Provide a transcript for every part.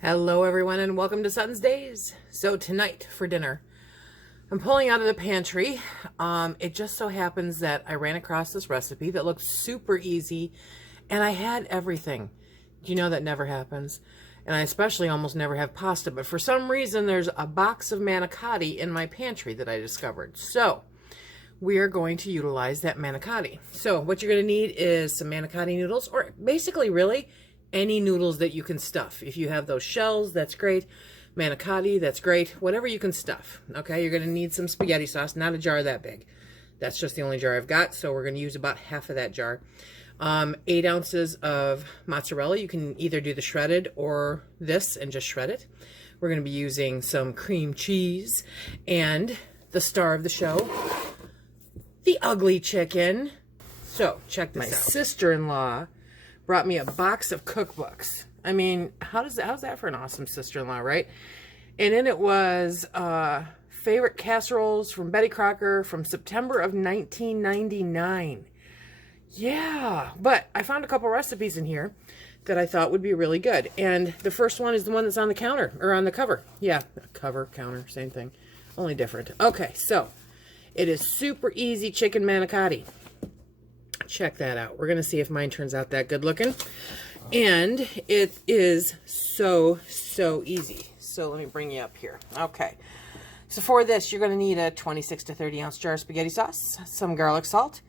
Hello everyone and welcome to SuttonsDaze. So tonight for dinner, I'm pulling out of the pantry. It just so happens that I ran across this recipe that looked super easy and I had everything. You know that never happens. And I especially almost never have pasta, but for some reason there's a box of manicotti in my pantry that I discovered. So we are going to utilize that manicotti. So what you're going to need is some manicotti noodles, or basically really any noodles that you can stuff. If you have those shells, that's great. Manicotti, that's great. Whatever you can stuff. Okay, you're going to need some spaghetti sauce, not a jar that big. That's just the only jar I've got, so we're going to use about half of that jar. 8 ounces of mozzarella. You can either do the shredded or this and just shred it. We're going to be using some cream cheese and the star of the show, the ugly chicken. So check this out. My sister-in-law brought me a box of cookbooks. I mean, how's that for an awesome sister-in-law, right? And in it was favorite casseroles from Betty Crocker from September of 1999. Yeah, but I found a couple recipes in here that I thought would be really good. And the first one is the one that's on the counter, or on the cover. Yeah, cover, counter, same thing, only different. Okay, so it is super easy chicken manicotti. Check that out. We're going to see if mine turns out that good looking. And it is so easy. So let me bring you up here. Okay. So for this, you're going to need a 26 to 30 ounce jar of spaghetti sauce, some garlic salt.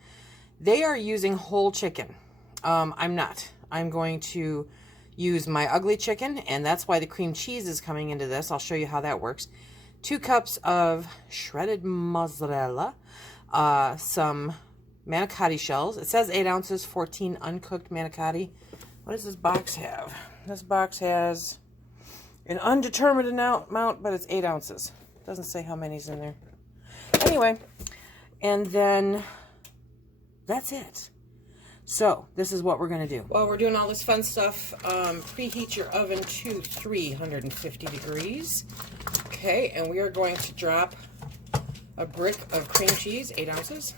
They are using whole chicken. I'm not. I'm going to use my ugly chicken, and that's why the cream cheese is coming into this. I'll show you how that works. 2 cups of shredded mozzarella, some manicotti shells. It says 8 ounces, 14 uncooked manicotti. What does this box have? This box has an undetermined amount, but it's 8 ounces. Doesn't say how many's in there. Anyway, and then that's it. So this is what we're going to do. While we're doing all this fun stuff, preheat your oven to 350 degrees. Okay, and we are going to drop a brick of cream cheese, 8 ounces,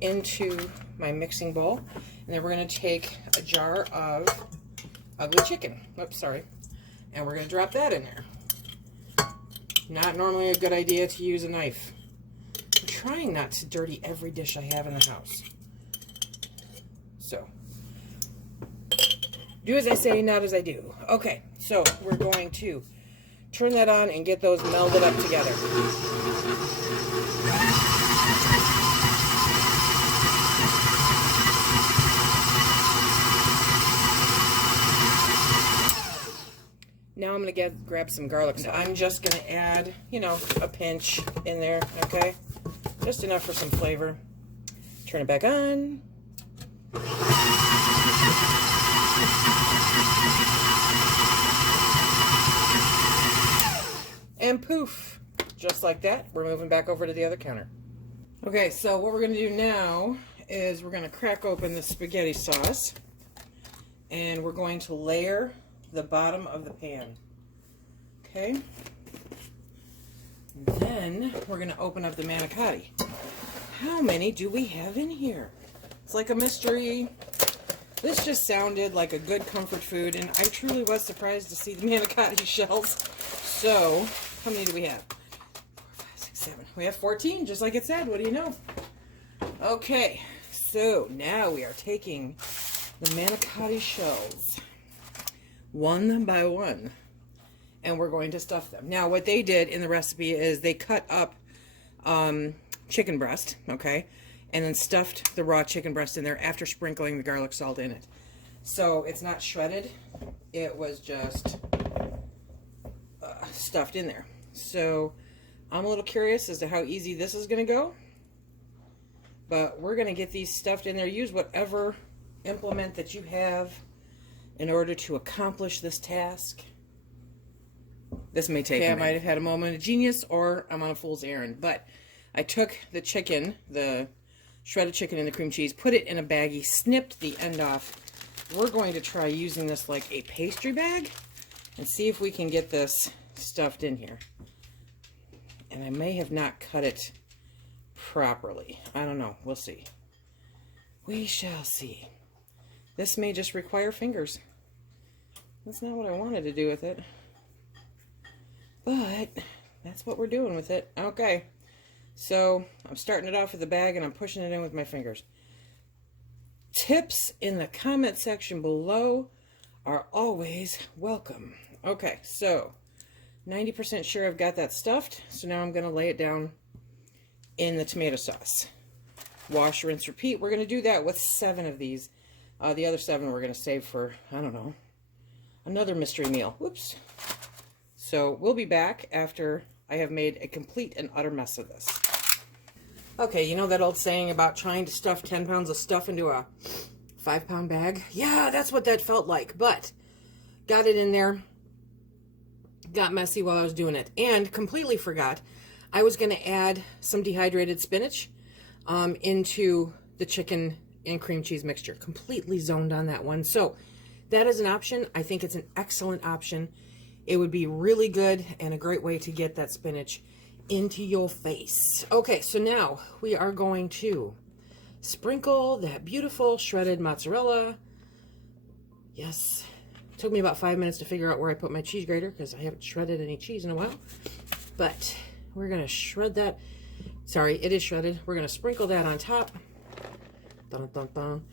into my mixing bowl. And then we're going to take a jar of ugly chicken. Oops, sorry. And we're going to drop that in there. Not normally a good idea to use a knife. I'm trying not to dirty every dish I have in the house. So, do as I say, not as I do. Okay, so we're going to turn that on and get those melded up together. Now I'm going to grab some garlic. So I'm just going to add, you know, a pinch in there, okay? Just enough for some flavor. Turn it back on. And poof, just like that, we're moving back over to the other counter. Okay, so what we're going to do now is we're going to crack open the spaghetti sauce, and we're going to layer the bottom of the pan. Okay. And then we're going to open up the manicotti. How many do we have in here? It's like a mystery. This just sounded like a good comfort food, and I truly was surprised to see the manicotti shells. So, how many do we have? 4, 5, 6, 7. We have 14, just like it said. What do you know? Okay, so now we are taking the manicotti shells one by one, and we're going to stuff them. Now, what they did in the recipe is they cut up chicken breast, okay, and then stuffed the raw chicken breast in there after sprinkling the garlic salt in it. So it's not shredded, it was just stuffed in there. So I'm a little curious as to how easy this is going to go, but we're going to get these stuffed in there. Use whatever implement that you have in order to accomplish this task. This may take I might have had a moment of genius, or I'm on a fool's errand, but I took the chicken, the shredded chicken and the cream cheese, put it in a baggie, snipped the end off. We're going to try using this like a pastry bag and see if we can get this stuffed in here. And I may have not cut it properly. I don't know. We'll see. We shall see. This may just require fingers. That's not what I wanted to do with it. But that's what we're doing with it. Okay. So I'm starting it off with the bag and I'm pushing it in with my fingers. Tips in the comment section below are always welcome. Okay, so 90% sure I've got that stuffed. So now I'm going to lay it down in the tomato sauce. Wash, rinse, repeat. We're going to do that with 7 of these. The other 7 we're going to save for, I don't know, another mystery meal. Whoops. So we'll be back after I have made a complete and utter mess of this. Okay, you know that old saying about trying to stuff 10 pounds of stuff into a 5-pound bag? Yeah, that's what that felt like. But got it in there. Got messy while I was doing it. And completely forgot I was going to add some dehydrated spinach into the chicken and cream cheese mixture. Completely zoned on that one. So that is an option. I think it's an excellent option. It would be really good and a great way to get that spinach into your face. Okay, so now we are going to sprinkle that beautiful shredded mozzarella. Yes. It took me about 5 minutes to figure out where I put my cheese grater because I haven't shredded any cheese in a while. But we're going to shred that. Sorry, it is shredded. We're going to sprinkle that on top. Dun, dun, dun.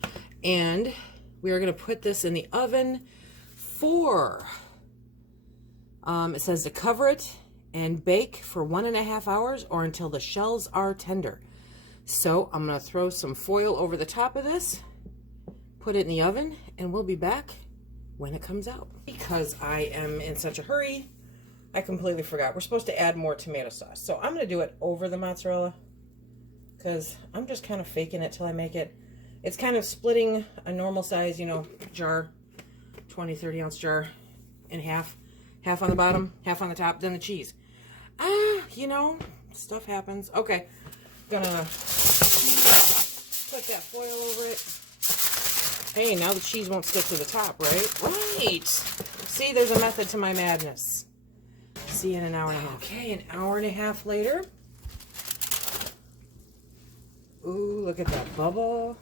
And we are going to put this in the oven for, it says to cover it and bake for 1.5 hours or until the shells are tender. So I'm going to throw some foil over the top of this, put it in the oven, and we'll be back when it comes out. Because I am in such a hurry, I completely forgot. We're supposed to add more tomato sauce. So I'm going to do it over the mozzarella because I'm just kind of faking it till I make it. It's kind of splitting a normal size, you know, jar, 20, 30 ounce jar in half. Half on the bottom, half on the top, then the cheese. You know, stuff happens. Okay, gonna put that foil over it. Hey, now the cheese won't stick to the top, right? Right! See, there's a method to my madness. See you in an hour and a half. Okay, an hour and a half later. Ooh, look at that bubble.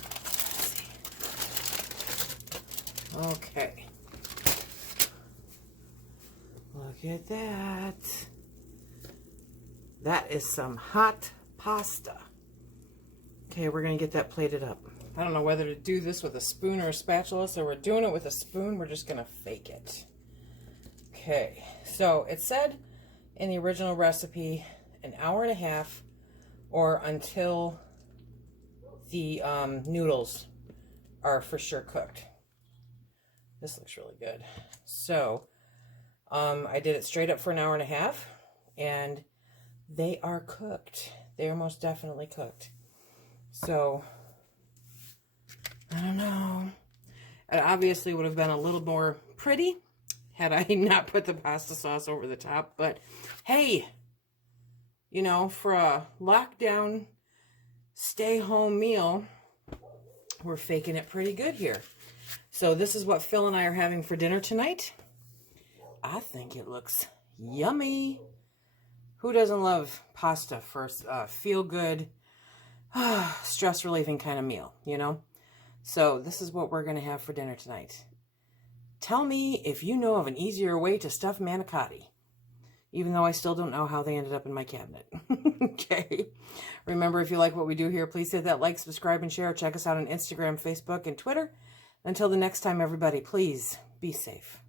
Let's see. Okay. Look at that. That is some hot pasta. Okay, we're going to get that plated up. I don't know whether to do this with a spoon or a spatula, so we're doing it with a spoon. We're just going to fake it. Okay, so it said in the original recipe an hour and a half or until the noodles are for sure cooked. This looks really good. So I did it straight up for an hour and a half, and they are cooked. They are most definitely cooked. So, I don't know. It obviously would have been a little more pretty had I not put the pasta sauce over the top. But, hey, you know, for a lockdown, stay-home meal, we're faking it pretty good here. So this is what Phil and I are having for dinner tonight. I think it looks yummy. Who doesn't love pasta for a feel-good, stress-relieving kind of meal, you know? So this is what we're going to have for dinner tonight. Tell me if you know of an easier way to stuff manicotti, even though I still don't know how they ended up in my cabinet. Okay. Remember, if you like what we do here, please hit that like, subscribe, and share. Check us out on Instagram, Facebook, and Twitter. Until the next time, everybody, please be safe.